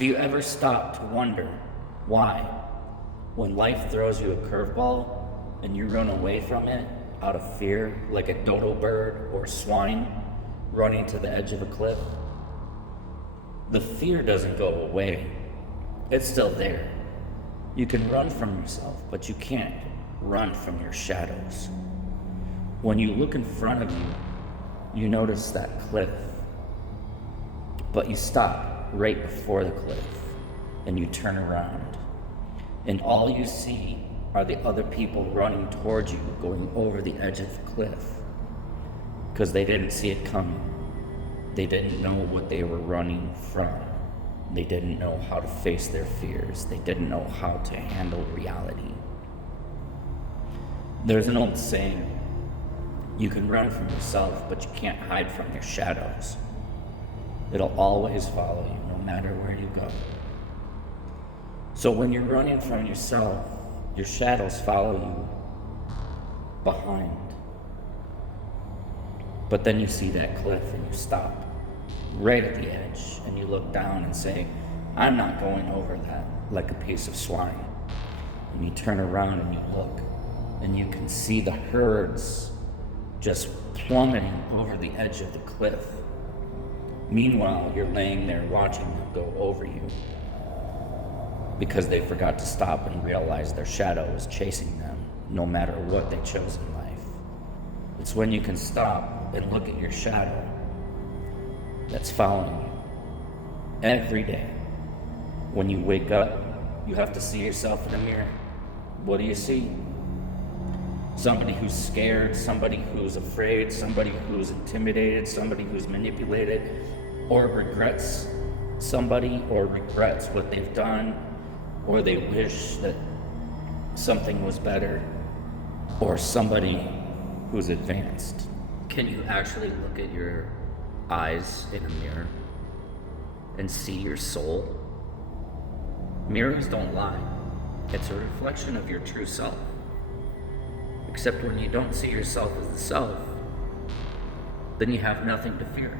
Have you ever stopped to wonder why, when life throws you a curveball and you run away from it out of fear, like a dodo bird or swine running to the edge of a cliff, the fear doesn't go away. It's still there. You can run from yourself, but you can't run from your shadows. When you look in front of you, you notice that cliff, but you stop right before the cliff and you turn around, and all you see are the other people running towards you, going over the edge of the cliff, because they didn't see it coming. They didn't know what they were running from. They didn't know how to face their fears. They didn't know how to handle reality. There's an old saying, you can run from yourself, but you can't hide from your shadows. It'll always follow you, no matter where you go. So when you're running from yourself, your shadows follow you behind. But then you see that cliff and you stop right at the edge and you look down and say, I'm not going over that like a piece of swine. And you turn around and you look and you can see the herds just plummeting over the edge of the cliff. Meanwhile, you're laying there watching them go over you because they forgot to stop and realize their shadow was chasing them no matter what they chose in life. It's when you can stop and look at your shadow that's following you every day. When you wake up, you have to see yourself in the mirror. What do you see? Somebody who's scared, somebody who's afraid, somebody who's intimidated, somebody who's manipulated, or regrets somebody, or regrets what they've done, or they wish that something was better, or somebody who's advanced. Can you actually look at your eyes in a mirror and see your soul? Mirrors don't lie. It's a reflection of your true self. Except when you don't see yourself as the self, then you have nothing to fear.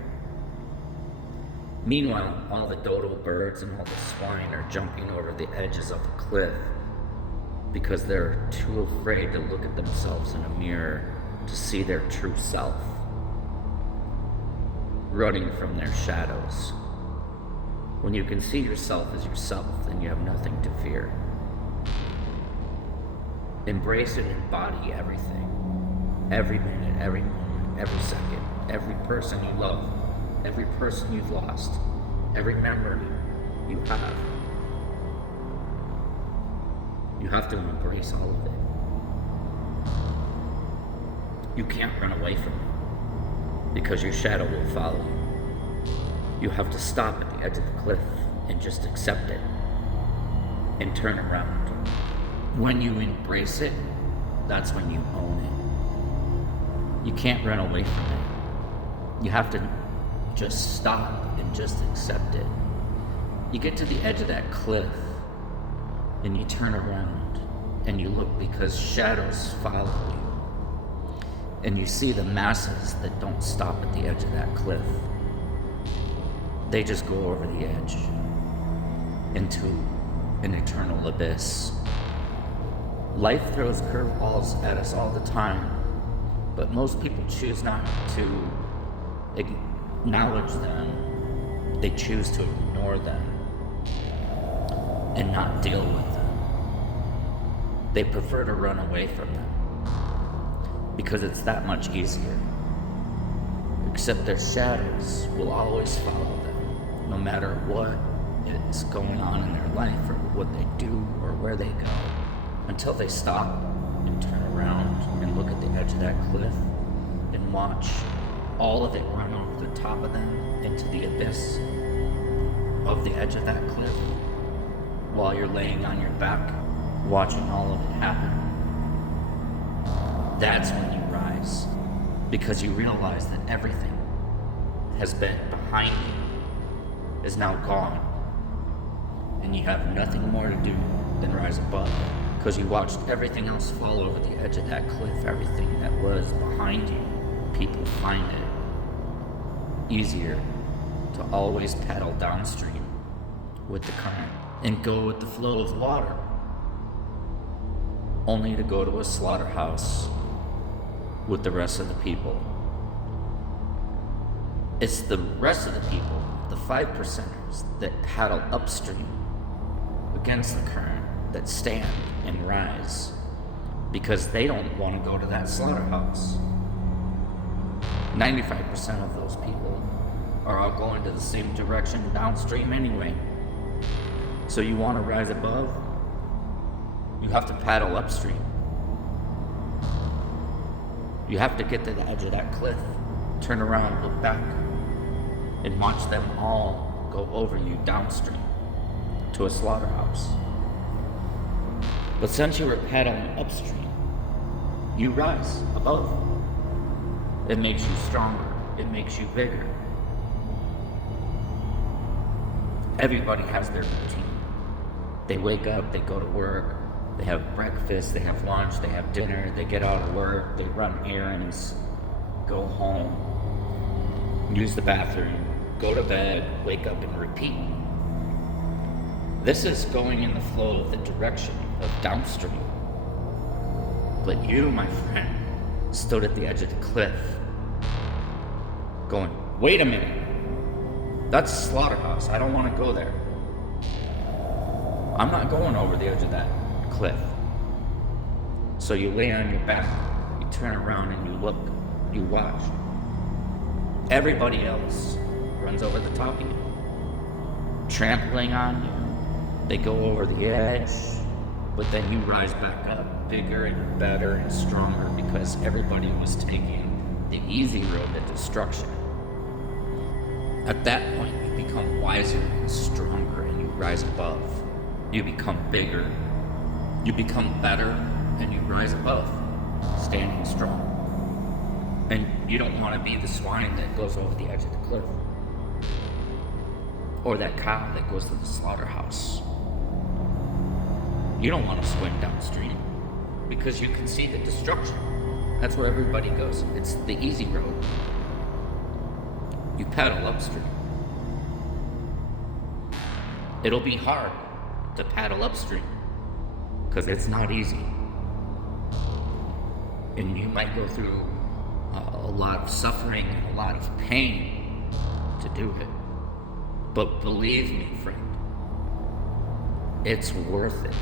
Meanwhile, all the dodo birds and all the swine are jumping over the edges of a cliff because they're too afraid to look at themselves in a mirror to see their true self, running from their shadows. When you can see yourself as yourself, then you have nothing to fear. Embrace and embody everything. Every minute, every moment, every second, every person you love, every person you've lost, every memory you have. You have to embrace all of it. You can't run away from it because your shadow will follow you. You have to stop at the edge of the cliff and just accept it and turn around. When you embrace it, that's when you own it. You can't run away from it. You have to just stop and just accept it. You get to the edge of that cliff and you turn around and you look because shadows follow you. And you see the masses that don't stop at the edge of that cliff. They just go over the edge into an eternal abyss. Life throws curveballs at us all the time, but most people choose not to acknowledge them. They choose to ignore them and not deal with them. They prefer to run away from them because it's that much easier. Except their shadows will always follow them, no matter what is going on in their life or what they do or where they go, until they stop and turn around and look at the edge of that cliff and watch all of it run over the top of them into the abyss of the edge of that cliff while you're laying on your back watching all of it happen. That's when you rise, because you realize that everything has been behind you is now gone, and you have nothing more to do than rise above, because you watched everything else fall over the edge of that cliff. Everything that was behind you, people find it easier to always paddle downstream with the current and go with the flow of water, only to go to a slaughterhouse with the rest of the people. It's the rest of the people, the 5%ers, that paddle upstream against the current, that stand and rise because they don't want to go to that slaughterhouse. 95% of those people are all going to the same direction downstream anyway. So you want to rise above, you have to paddle upstream. You have to get to the edge of that cliff, turn around, look back, and watch them all go over you downstream to a slaughterhouse. But since you were paddling upstream, you rise above. It makes you stronger. It makes you bigger. Everybody has their routine. They wake up, they go to work, they have breakfast, they have lunch, they have dinner, they get out of work, they run errands, go home, use the bathroom, go to bed, wake up, and repeat. This is going in the flow of the direction of downstream. But you, my friend, stood at the edge of the cliff, going, wait a minute, that's a slaughterhouse, I don't want to go there. I'm not going over the edge of that cliff. So you lay on your back, you turn around and you look, you watch. Everybody else runs over the top of you, trampling on you. They go over the edge, but then you rise back up bigger and better and stronger because everybody was taking the easy road to destruction. At that point, you become wiser and stronger and you rise above. You become bigger, you become better, and you rise above, standing strong. And you don't want to be the swine that goes over the edge of the cliff, or that cow that goes to the slaughterhouse. You don't want to swim downstream because you can see the destruction. That's where everybody goes. It's the easy road. You paddle upstream. It'll be hard to paddle upstream because it's not easy. And you might go through a lot of suffering and a lot of pain to do it. But believe me, friend, it's worth it.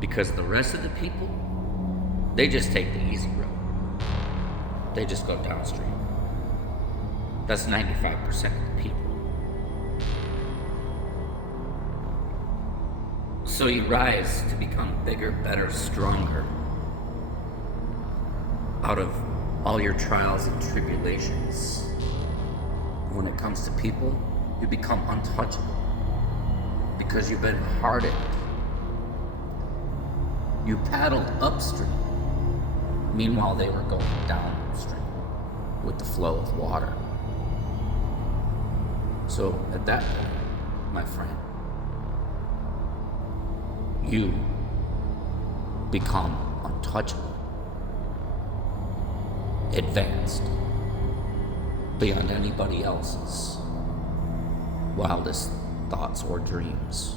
Because the rest of the people, they just take the easy road. They just go downstream. That's 95% of the people. So you rise to become bigger, better, stronger. Out of all your trials and tribulations, when it comes to people, you become untouchable because you've been hardened. You paddled upstream. Meanwhile, they were going downstream with the flow of water. So at that point, my friend, you become untouchable, advanced beyond anybody else's wildest thoughts or dreams.